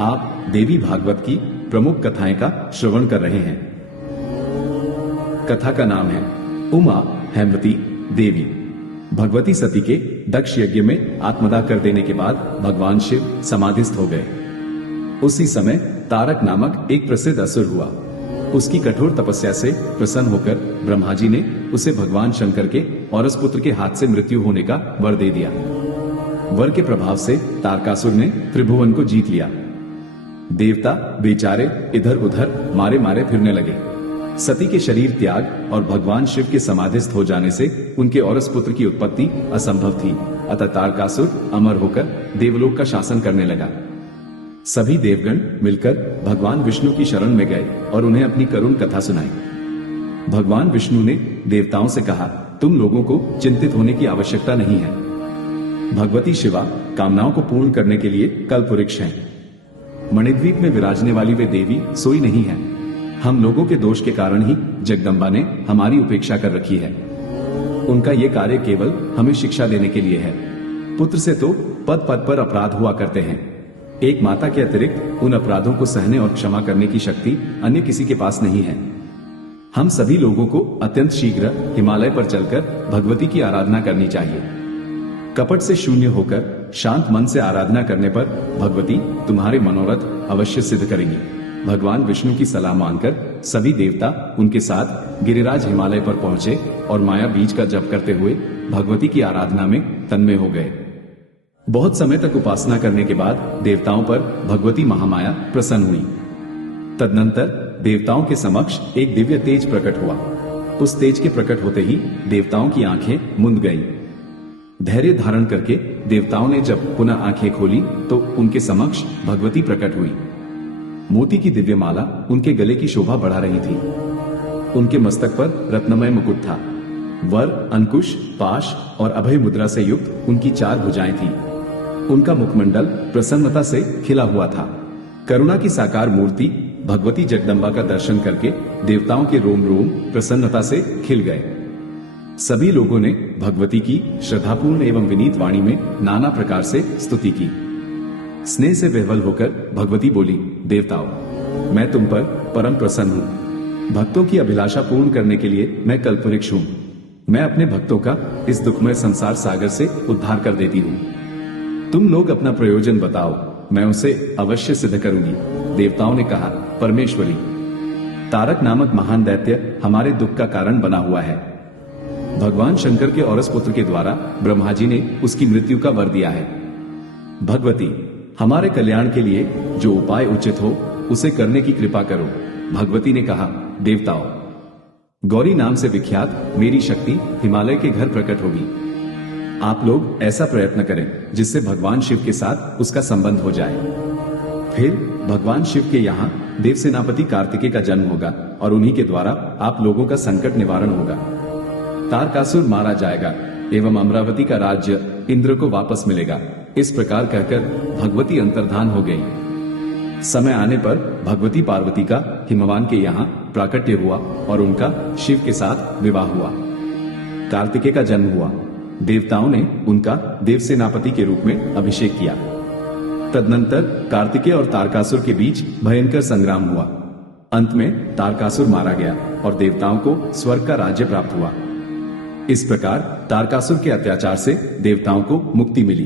आप देवी भागवत की प्रमुख कथाएं का श्रवण कर रहे हैं। कथा का नाम है उमा हेमवती देवी। भगवती सती के दक्ष यज्ञ में आत्मदाह कर देने के बाद भगवान शिव समाधिस्थ हो गए। उसी समय तारक नामक एक प्रसिद्ध असुर हुआ। उसकी कठोर तपस्या से प्रसन्न होकर ब्रह्मा जी ने उसे भगवान शंकर के औरस पुत्र के हाथ से मृत्यु होने का वर दे दिया। वर के प्रभाव से तारकासुर ने त्रिभुवन को जीत लिया। देवता बेचारे इधर उधर मारे मारे फिरने लगे। सती के शरीर त्याग और भगवान शिव के समाधिस्थ हो जाने से उनके औरस पुत्र की उत्पत्ति असंभव थी। अतः तारकासुर अमर होकर देवलोक का शासन करने लगा। सभी देवगण मिलकर भगवान विष्णु की शरण में गए और उन्हें अपनी करुण कथा सुनाई। भगवान विष्णु ने देवताओं से कहा, तुम लोगों को चिंतित होने की आवश्यकता नहीं है। भगवती शिवा कामनाओं को पूर्ण करने के लिए कल्पवृक्ष हैं। मणिद्वीप में विराजने वाली वे देवी सोई नहीं है। हम लोगों के दोष के कारण ही जगदम्बा ने हमारी उपेक्षा कर रखी है। उनका ये कार्य केवल हमें शिक्षा देने के लिए है। पुत्र से तो पद पद पर अपराध हुआ करते हैं। एक माता के अतिरिक्त उन अपराधों को सहने और क्षमा करने की शक्ति अन्य किसी के पास नहीं है। हम सभी लोगों को अत्यंत शीघ्र हिमालय पर चलकर भगवती की आराधना करनी चाहिए। कपट से शून्य होकर शांत मन से आराधना करने पर भगवती तुम्हारे मनोरथ अवश्य सिद्ध करेंगी। भगवान विष्णु की सलाह मानकर सभी देवता उनके साथ गिरिराज हिमालय पर पहुंचे और माया बीज का जप करते हुए भगवती की आराधना में तन्मय हो गए। बहुत समय तक उपासना करने के बाद देवताओं पर भगवती महामाया प्रसन्न हुई। तदनंतर देवताओं के समक्ष एक दिव्य तेज प्रकट हुआ। उस तेज के प्रकट होते ही देवताओं की आंखें मुंद गईं। धैर्य धारण करके देवताओं ने जब पुनः आंखें खोली तो उनके समक्ष भगवती प्रकट हुई। मोती की दिव्य माला उनके गले की शोभा बढ़ा रही थी। उनके मस्तक पर रत्नमय मुकुट था। वर, अंकुश, पाश और अभय मुद्रा से युक्त उनकी 4 भुजाएं थीं। उनका मुखमंडल प्रसन्नता से खिला हुआ था। करुणा की साकार मूर्ति भगवती जगदम्बा का दर्शन करके देवताओं के रोम रोम प्रसन्नता से खिल गए। सभी लोगों ने भगवती की श्रद्धापूर्ण एवं विनीत वाणी में नाना प्रकार से स्तुति की। स्नेह से विह्वल होकर भगवती बोली, देवताओं, मैं तुम पर परम प्रसन्न हूं। भक्तों की अभिलाषा पूर्ण करने के लिए मैं कल्पवृक्ष हूं। मैं अपने भक्तों का इस दुखमय संसार सागर से उद्धार कर देती हूं। तुम लोग अपना प्रयोजन बताओ, मैं उसे अवश्य सिद्ध करूंगी। देवताओं ने कहा, परमेश्वरी, तारक नामक महान दैत्य हमारे दुख का कारण बना हुआ है। भगवान शंकर के औरस पुत्र के द्वारा ब्रह्मा जी ने उसकी मृत्यु का वर दिया है। भगवती, हमारे कल्याण के लिए जो उपाय उचित हो उसे करने की कृपा करो। भगवती ने कहा, देवताओं, गौरी नाम से विख्यात मेरी शक्ति हिमालय के घर प्रकट होगी। आप लोग ऐसा प्रयत्न करें जिससे भगवान शिव के साथ उसका संबंध हो जाए। फिर भगवान शिव के यहाँ देवसेनापति कार्तिकेय का जन्म होगा और उन्हीं के द्वारा आप लोगों का संकट निवारण होगा। तारकासुर मारा जाएगा एवं अमरावती का राज्य इंद्र को वापस मिलेगा। इस प्रकार कहकर भगवती अंतर्धान हो गई। समय आने पर भगवती पार्वती का हिमवान के यहाँ प्राकट्य हुआ और उनका शिव के साथ विवाह हुआ। कार्तिकेय का जन्म हुआ। देवताओं ने उनका देवसेनापति के रूप में अभिषेक किया। तदनंतर कार्तिकेय और तारकासुर के बीच भयंकर संग्राम हुआ। अंत में तारकासुर मारा गया और देवताओं को स्वर्ग का राज्य प्राप्त हुआ। इस प्रकार तारकासुर के अत्याचार से देवताओं को मुक्ति मिली।